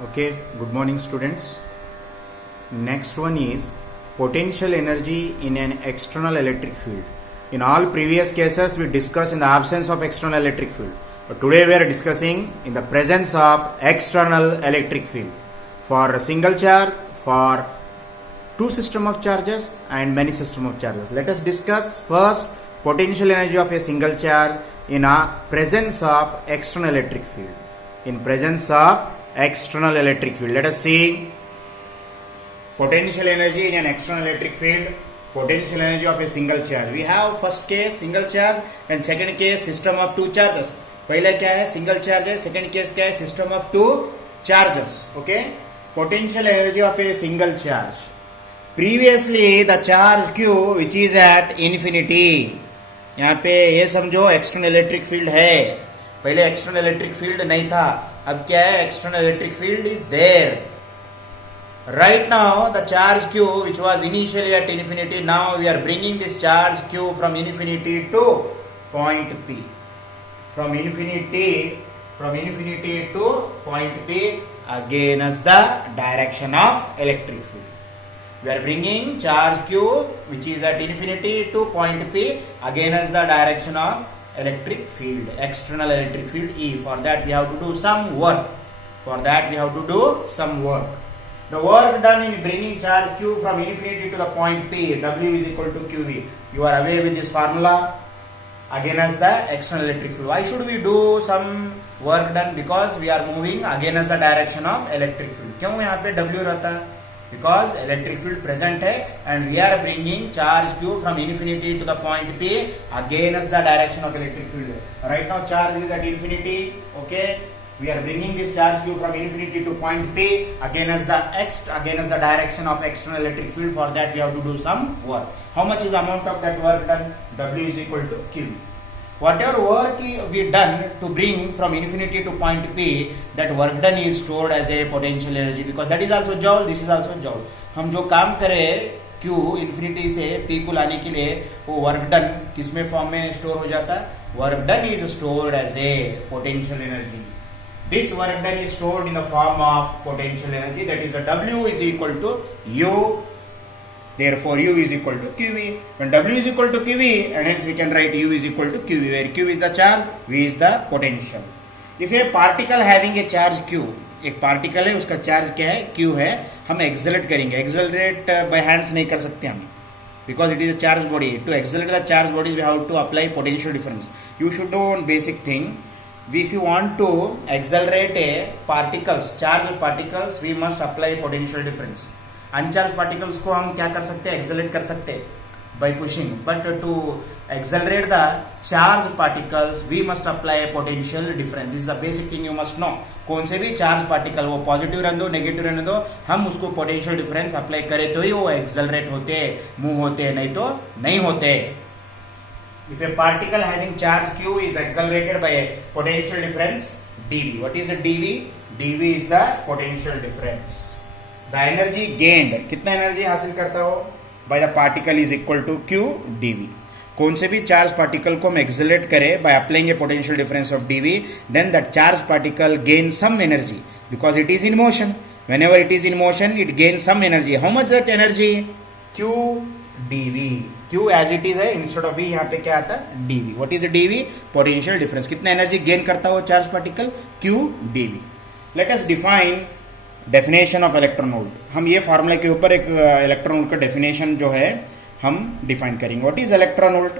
Okay, good morning students. Next one is potential energy in an external electric field. In all previous cases we discussed in the absence of external electric field. But today we are discussing in the presence of external electric field. For a single charge, for two system of charges and many system of charges. Let us discuss first potential energy of a single charge in a presence of external electric field. In presence of external electric field. Let us see potential energy in an external electric field, potential energy of a single charge. We have first case single charge and second case system of two charges. पहला क्या है single charge है, second case क्या है system of two charges. Okay, potential energy of a single charge. Previously the charge Q which is at infinity. यहाँ पे ये समझो एक्सटर्नल इलेक्ट्रिक फील्ड है. पहले एक्सटर्नल इलेक्ट्रिक फील्ड नहीं था, अब क्या है external electric field is there. Right now the charge Q which was initially at infinity, now we are bringing this charge Q from infinity to point P. From infinity to point P against the direction of electric field. We are bringing charge Q which is at infinity to point P against the direction of electric field, external electric field E. For that we have to do some work. The work done in bringing charge Q from infinity to the point P, W is equal to QV. You are aware with this formula against the external electric field. Why should we do some work done? Because we are moving against the direction of electric field. क्यों यहाँ पे W रहता है? Because electric field present है and we are bringing charge Q from infinity to the point P against the direction of electric field. Right now charge is at infinity. Okay. We are bringing this charge Q from infinity to point P against the direction of external electric field. For that we have to do some work. How much is the amount of that work done? W is equal to Q. Whatever work we done to bring from infinity to point P, that work done is stored as a potential energy, because that is also joule, this is also joule. हम जो काम करें Q infinity से P को लाने के लिए, वो work done किस में फॉर्म में स्टोर हो जाता है? Work done is stored as a potential energy. This work done is stored in the form of potential energy, that is W is equal to U. Therefore U is equal to QV. When W is equal to QV, and hence we can write U is equal to QV, where Q is the charge, V is the potential. If a particle having a charge Q, एक particle है उसका charge क्या है? Q है. हम accelerate करेंगे. Accelerate bye hands नहीं कर सकते हम, because it is a charged body. To accelerate the charged bodies we have to apply potential difference. You should know one basic thing. If you want to accelerate a particles, charged particles, we must apply potential difference. Uncharged particles को हम क्या कर सकते हैं? Accelerate कर सकते हैं by pushing. But to accelerate the charged particles, we must apply a potential difference. This is the basic thing you must know. कौन से भी charged particle, वो पॉजिटिव रहने दो, नेगेटिव रहने दो, हम उसको potential difference अप्लाई करें तो ही वो accelerate होते, मूव होते, नहीं तो नहीं होते. If a particle having charge Q is accelerated by a potential difference dV. What is a dV? dV is the potential difference. The energy gained, कितना एनर्जी हासिल करता हो? By the particle is equal to Q dV. कौन से भी charge particle को हम accelerate करें by applying a potential difference of dV, then that charge particle gains some energy because it is in motion. Whenever it is in motion, it gains some energy. How much that energy? Q dV. Q as it is है, instead of V यहाँ पे क्या आता है? dV. What is a dV? Potential difference. कितना energy gain करता हो charge particle? Q dV. Let us define definition of electron volt. हम ये फार्मूला के ऊपर एक इलेक्ट्रॉन वोल्ट का डेफिनेशन जो है हम डिफाइन करेंगे. What is electron volt?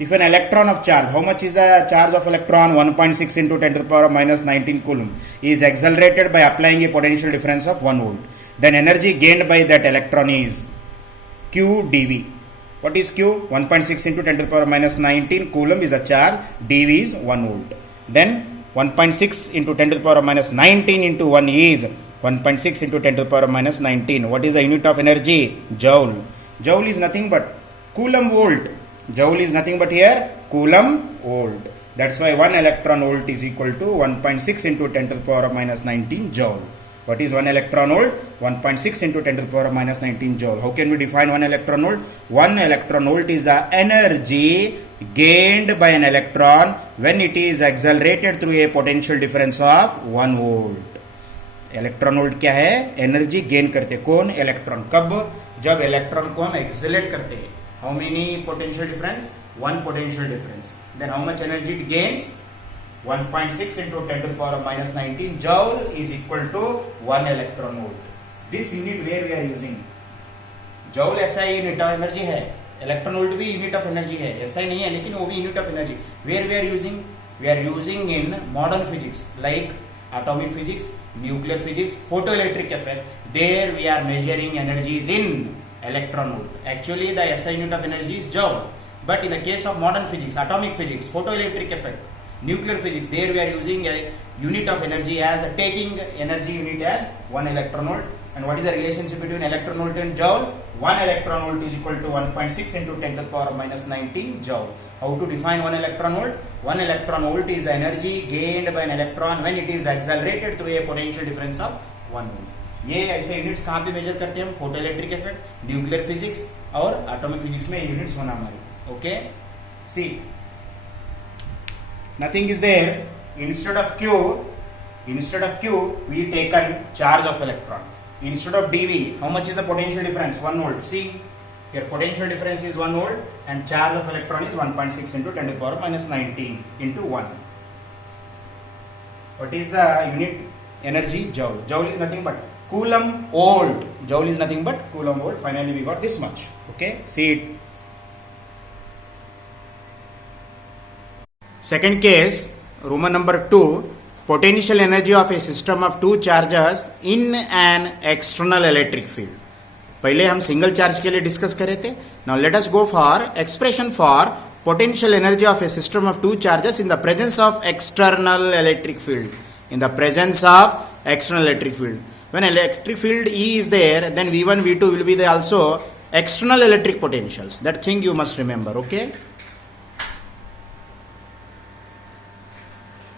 If an electron of charge, how much is the charge of electron? 1.6 into 10 to the power of minus 19 coulomb is accelerated by applying a potential difference of 1 volt. Then energy gained by that electron is Q dV. What is Q? 1.6 into 10 to the power minus 19 coulomb is the charge. dV is 1 volt. Then 1.6 into 10 to the power minus 19 into 1 is 1.6 into 10 to the power minus 19. What is the unit of energy? Joule. Joule is nothing but coulomb volt. Joule is nothing but here coulomb volt. That's why 1 electron volt is equal to 1.6 into 10 to the power minus 19 joule. What is 1 electron volt? 1.6 into 10 to the power minus 19 joule. How can we define 1 electron volt? 1 electron volt is the energy gained by an electron when it is accelerated through a potential difference of 1 volt. Electron volt क्या है? Energy gain करते कौन? Electron. कब? जब electron को हम accelerate करते हैं। How many potential difference? 1 potential difference. Then how much energy it gains? 1.6 into 10 to the power of minus 19 joule is equal to 1 electron volt. This unit where we are using? joule ऐसा unit of energy है, electron volt भी unit of energy है, ऐसा ही नहीं है लेकिन वो भी unit of energy. Where we are using? We are using in modern physics like atomic physics, nuclear physics, photoelectric effect. There we are measuring energies in electron volt. Actually the SI unit of energy is joule, but in the case of modern physics, atomic physics, photoelectric effect, nuclear physics, there we are using a unit of energy as taking energy unit as 1 electron volt. And what is the relationship between electron volt and joule? 1 electron volt is equal to 1.6 into 10 to the power of minus 19 joule. How to define 1 electron volt? 1 electron volt is the energy gained by an electron when it is accelerated through a potential difference of 1 volt. ये ऐसे units कहाँ पे major करते हैं हम? Photo electric effect, nuclear physics और atomic physics में units होना हमारी। Okay, see nothing is there. Instead of q we taken charge of electron. Instead of dv, how much is the potential difference? 1 volt. See here, potential difference is 1 volt and charge of electron is 1.6 into 10 to the power minus 19 into 1. What is the unit energy? Joule. Joule is nothing but coulomb volt. Joule is nothing but coulomb volt. Finally we got this much. Okay, see it. Second case, Roman number 2, potential energy of a system of two charges in an external electric field. पहले हम single charge के लिए discuss करे थे. Now let us go for expression for potential energy of a system of two charges in the presence of external electric field. In the presence of external electric field. When electric field E is there, then V1, V2 will be the also external electric potentials. That thing you must remember. Okay.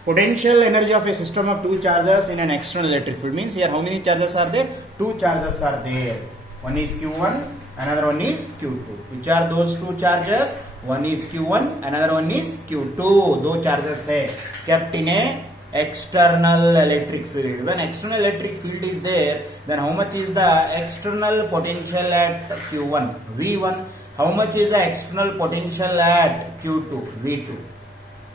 Potential energy of a system of two charges in an external electric field means here how many charges are there? Two charges are there. One is Q1, another one is Q2. Which are those two charges? One is Q1, another one is Q2. दो charges है kept in a external electric field. When external electric field is there, then how much is the external potential at Q1? V1. How much is the external potential at Q2? V2.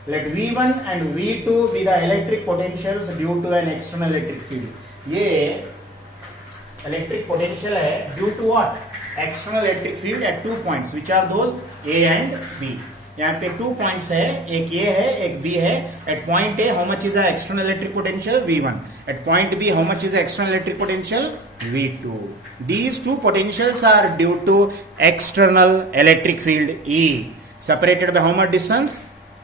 Let V1 and V2 be the electric potentials due to an external electric field. ये electric potential है due to what? External electric field at 2 points, which are those A and B. यहाँ पे 2 points है, एक A है, एक B है. At point A, how much is the external electric potential? V1. At point B, how much is the external electric potential? V2. These two potentials are due to external electric field E, separated by how much distance?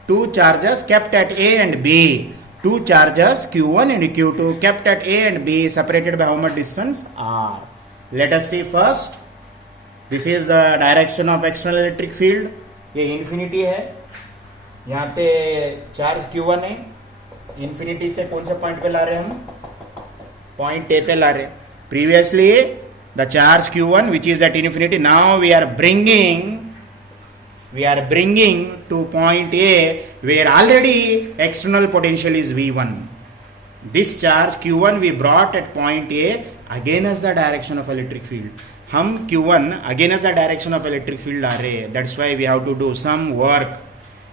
Two charges kept at A and B. Two charges Q1 and Q2 kept at A and B, separated by how much distance? R. Let us see first. This is the direction of external electric field. ये infinity है. यहाँ पे charge Q1 है. Infinity से कौन सा point पे ला रहे हैं हम? पॉइंट A पे ला रहे हैं. Previously the charge Q1 which is at infinity, now we are bringing to point A where already external potential is V1. This charge Q1 we brought at point A against the direction of electric field. हम Q1 against the direction of electric field ला रहे हैं. That's why we have to do some work.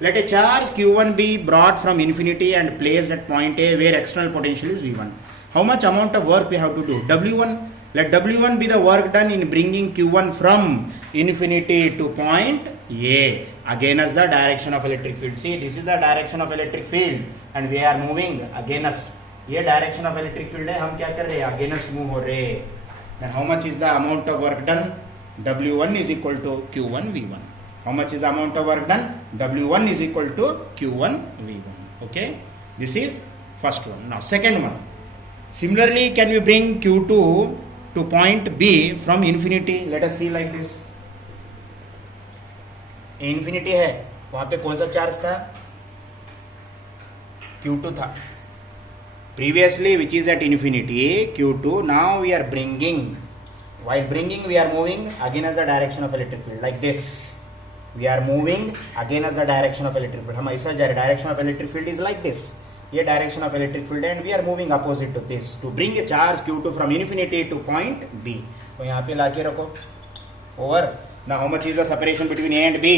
Let a charge Q1 be brought from infinity and placed at point A where external potential is V1. How much amount of work we have to do? W1. Let W1 be the work done in bringing Q1 from infinity to point A against the direction of electric field. See, this is the direction of electric field and we are moving against. ये direction of electric field है, हम क्या कर रहे हैं? Against move हो रहे हैं. Then how much is the amount of work done? W1 is equal to Q1 V1. How much is the amount of work done? W1 is equal to Q1 V1. Okay, this is first one. Now second one. Similarly, can we bring Q2 to point B from infinity? Let us see like this. Infinity है, वहां पे कौन सा charge था? Q2 था. Previously, which is at infinity, Q2. Now we are bringing. While bringing, we are moving against the direction of electric field like this. We are moving against the direction of electric field. हम ऐसा जा रहे, direction of electric field is like this. ये direction of electric field and we are moving opposite to this to bring a charge Q2 from infinity to point B. तो यहाँ पे लाके रखो over. Now how much is the separation between A and B?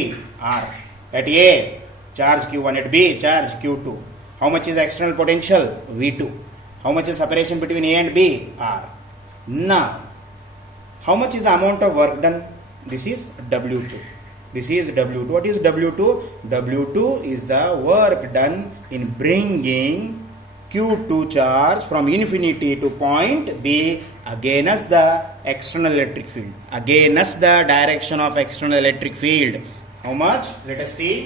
R. At A charge Q1, at B charge Q2. How much is the external potential? V2. How much is separation between A and B? R. Now, how much is the amount of work done? This is W2. This is W2. What is W2? W2 is the work done in bringing Q2 charge from infinity to point B against the external electric field, against the direction of external electric field. How much? Let us see.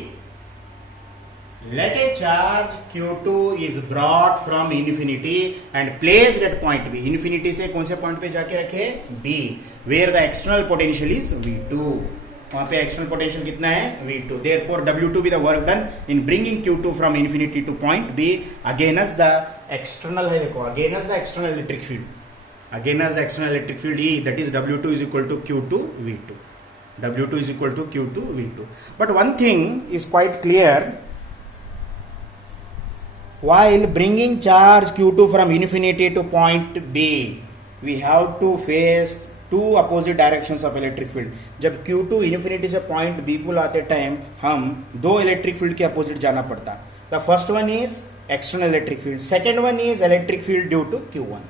Let a charge Q2 is brought from infinity and placed at point B. Infinity से कौन से point पे जाके रखे? B. Where the external potential is V2. वहां पे external potential कितना है? V2. Therefore W2 be the work done in bringing Q2 from infinity to point B against the external है देखो against the external electric field. Against the external electric field E, that is W2 is equal to Q2 V2. W2 is equal to Q2 V2. But one thing is quite clear. While bringing charge Q2 from infinity to point B, we have to face two opposite directions of electric field. जब Q2 infinity से point B को लाते time हम दो electric field के opposite जाना पड़ता. The first one is external electric field. Second one is electric field due to Q1.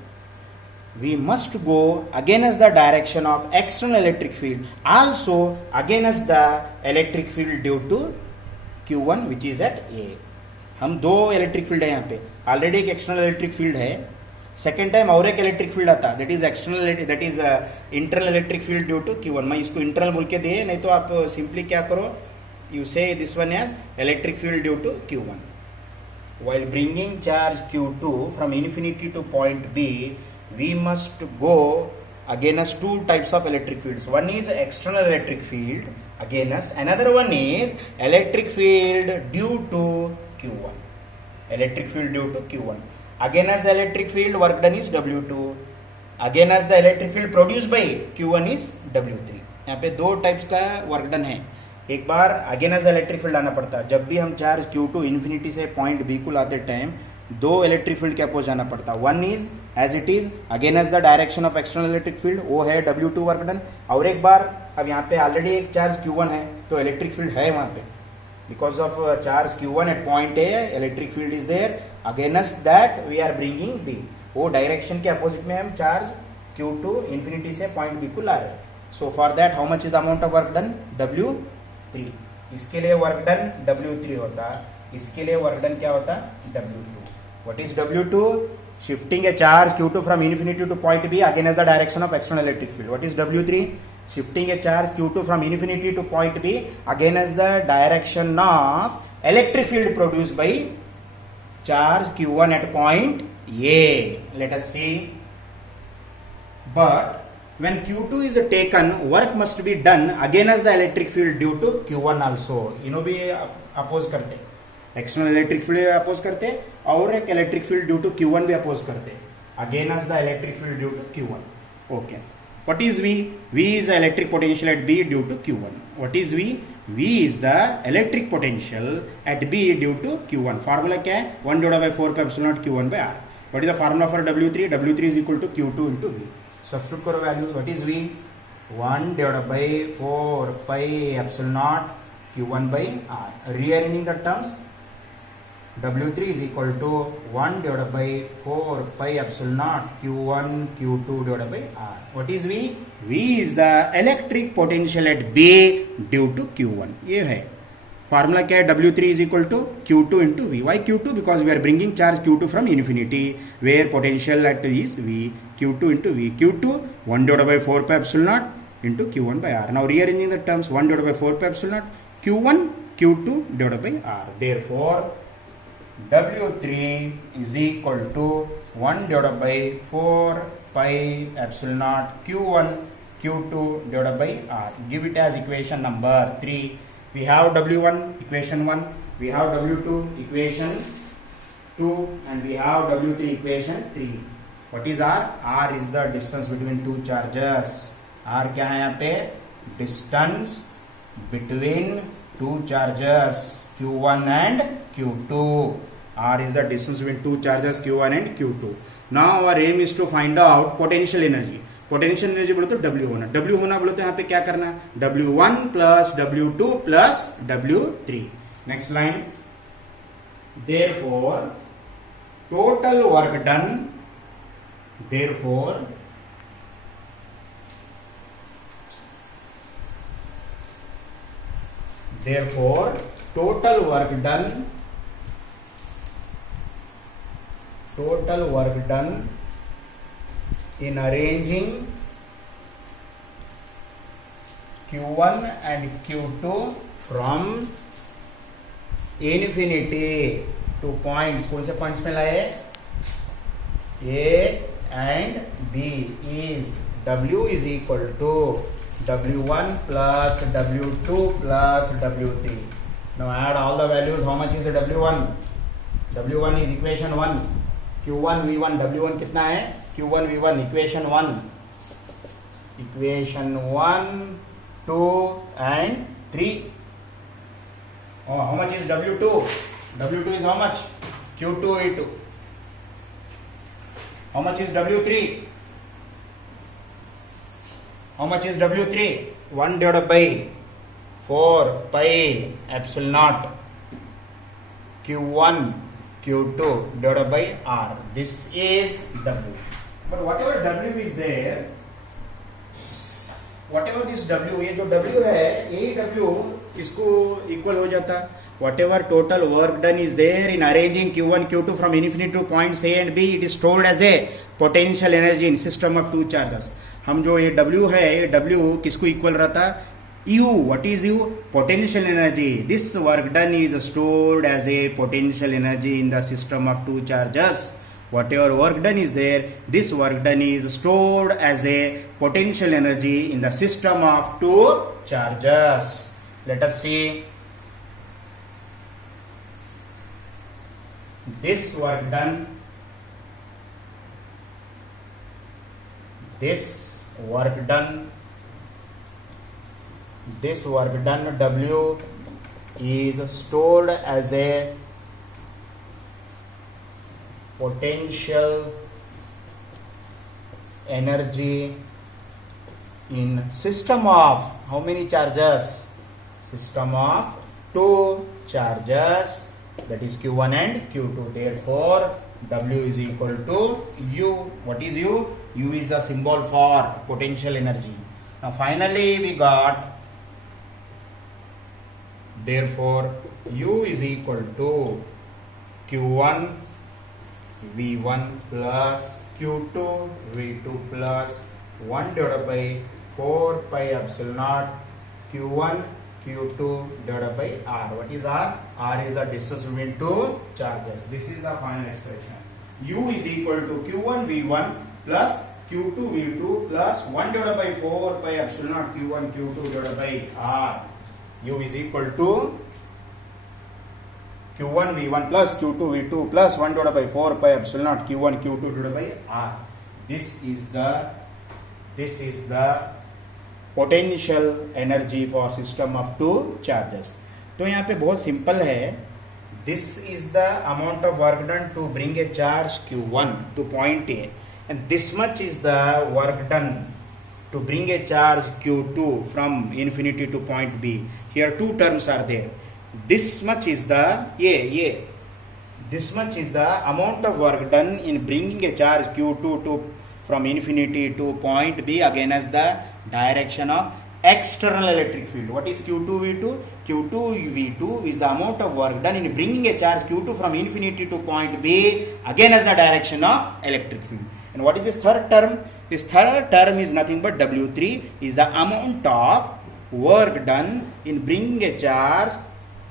We must go against the direction of external electric field, also against the electric field due to Q1 which is at A. हम दो electric field है यहाँ पे. Already एक external electric field है. Second time और एक electric field आता, that is external, that is internal electric field due to Q1. मैं इसको इंटरनल बोल के दिए, नहीं तो आप सिंपली क्या करो, you say this one as electric field due to Q1. While bringing charge Q2 from infinity to point B, we must go against two types of electric fields. One is external electric field against, another one is electric field due to Q1. Electric field due to Q1. Against the electric field work done is W2. Against the electric field produced by Q1 is W3. यहाँ पे दो types का work done है. एक बार against the electric field आना पड़ता है. जब भी हम चार्ज Q2 इन्फिनिटी से पॉइंट B को लाते टाइम दो इलेक्ट्रिक फील्ड के अपोज जाना पड़ता. One is as it is against the direction of external electric field, वो है W2 वर्क डन. और एक बार अब यहाँ पे ऑलरेडी एक चार्ज Q1 है तो इलेक्ट्रिक फील्ड है वहां पे. Because of charge Q1 at point A, electric field is there. Against that we are bringing B. वो डायरेक्शन के अपोजिट में हम चार्ज Q2 इन्फिनिटी से पॉइंट B को ला रहे हैं. So for that how much is the amount of work done? W3. इसके लिए वर्क डन W3 होता, इसके लिए वर्क डन क्या होता? W2. What is W2? Shifting a charge Q2 from infinity to point B against the direction of external electric field. What is W3? Shifting a charge Q2 from infinity to point B against the direction of electric field produced by charge Q1 at point A. Let us see. But when Q2 is taken, work must be done against the electric field due to Q1 also. इन्हों भी oppose करते, external electric field oppose करते और एक electric field due to Q1 भी oppose करते, against the electric field due to Q1. Okay. What is V? V is the electric potential at B due to Q1. What is V? V is the electric potential at B due to Q1. Formula क्या है? 1 divided by 4 pi epsilon naught Q1 by R. What is the formula for W3? W3 is equal to Q2 into V. Substitute करो values. What is V? 1 divided by 4 pi epsilon naught Q1 by R. Rearranging the terms, W3 is equal to 1 divided by 4 pi epsilon naught Q1 Q2 divided by R. What is V? V is the electric potential at B due to Q1. ये है formula. क्या है? W3 is equal to Q2 into V. Why Q2? Because we are bringing charge Q2 from infinity where potential at is V. Q2 into V. Q2 1 divided by 4 pi epsilon naught into Q1 by R. Now rearranging the terms, 1 divided by 4 pi epsilon naught Q1 Q2 divided by R. Therefore W3 is equal to 1 divided by 4 pi epsilon naught Q1 Q2 divided by R. Give it as equation number 3. We have W1 equation 1, we have W2 equation 2 and we have W3 equation 3. What is R? R is the distance between two charges. R क्या है यहाँ पे? Distance between two charges Q1 and Q2. R is the distance between two charges Q1 and Q2. Now our aim is to find out potential energy. Potential energy बोले तो W होना, W होना बोले तो यहाँ पे क्या करना, W1 plus W2 plus W3. Next line, therefore total work done, therefore total work done in arranging Q1 and Q2 from infinity to points. कौन से पॉइंट्स में लाए, A and B is W is equal to W1 plus W2 plus W3. Now add all the values. How much is W1? W1 is equation 1. Q1 V1, W1 कितना है, Q1 V1, equation 1, 2 and 3. Oh, how much is W2? W2 is how much? Q2 V2. How much is W3? How much is W3? 1 divided by 4 pi epsilon naught Q1 Q2 divided by R. This is W. But whatever W is there, whatever this W, ये जो W है, ये W इसको equal हो जाता. Whatever total work done is there in arranging Q1, Q2 from infinity to points A and B, it is stored as a potential energy in system of two charges. हम जो ये W है, ये W किसको equal रहता, U. What is U? Potential energy. This work done is stored as a potential energy in the system of two charges. Whatever work done is there, this work done is stored as a potential energy in the system of two charges. Let us see. This work done W is stored as a potential energy in system of how many charges? System of two charges, that is Q1 and Q2. Therefore W is equal to U. What is U? U is the symbol for potential energy. Now finally we got, therefore U is equal to Q1 V1 plus Q2 V2 plus 1 divided by 4 pi epsilon naught Q1 Q2 divided by R. What is R? R is the distance between two charges. This is the final expression. U is equal to Q1 V1 plus Q2 V2 plus 1 divided by 4 pi epsilon naught Q1 Q2 divided by R. U is equal to Q1 V1 plus Q2 V2 plus 1 divided by 4 pi epsilon naught Q1 Q2 divided by R. This is the potential energy for system of two charges. तो यहाँ पे बहुत simple है. This is the amount of work done to bring a charge Q1 to point A, and this much is the work done to bring a charge Q2 from infinity to point B. Here two terms are there. This much is the this much is the amount of work done in bringing a charge Q2 to from infinity to point B against the direction of external electric field. What is Q2 V2? Q2 V2 is the amount of work done in bringing a charge Q2 from infinity to point B against the direction of electric field. And what is this third term? This third term is nothing but W3 is the amount of work done in bringing a charge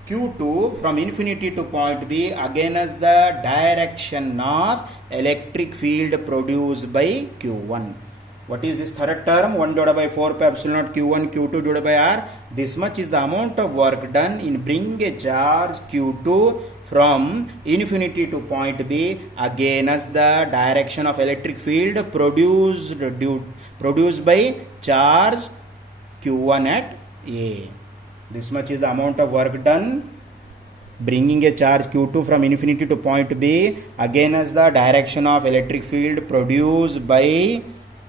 Q2 from infinity to point B against the direction of electric field produced by Q1. What is this third term? 1 divided by 4 pi epsilon naught Q1 Q2 divided by R. This much is the amount of work done in bringing a charge Q2 from infinity to point B against the direction of electric field produced by charge Q1 at A. This much is the amount of work done bringing a charge q2 from infinity to point B against the direction of electric field produced by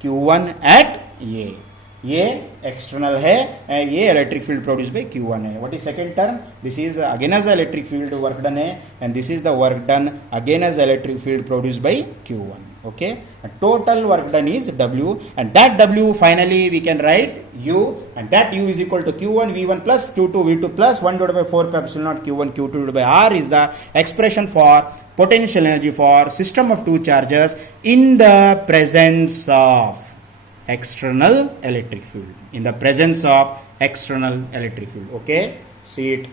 q1 at A. ये external है, ये electric field produce by Q1 है. What is second term? This is against the electric field work done है, and this is the work done against the electric field produce by Q1. Okay, total work done is W, and that W finally we can write U, and that U is equal to Q1 V1 plus Q2 V2 plus 1 divided by 4 pi epsilon naught Q1 Q2 divided by R is the expression for potential energy for system of two charges in the presence of external electric field. In the presence of external electric field. Okay, see it.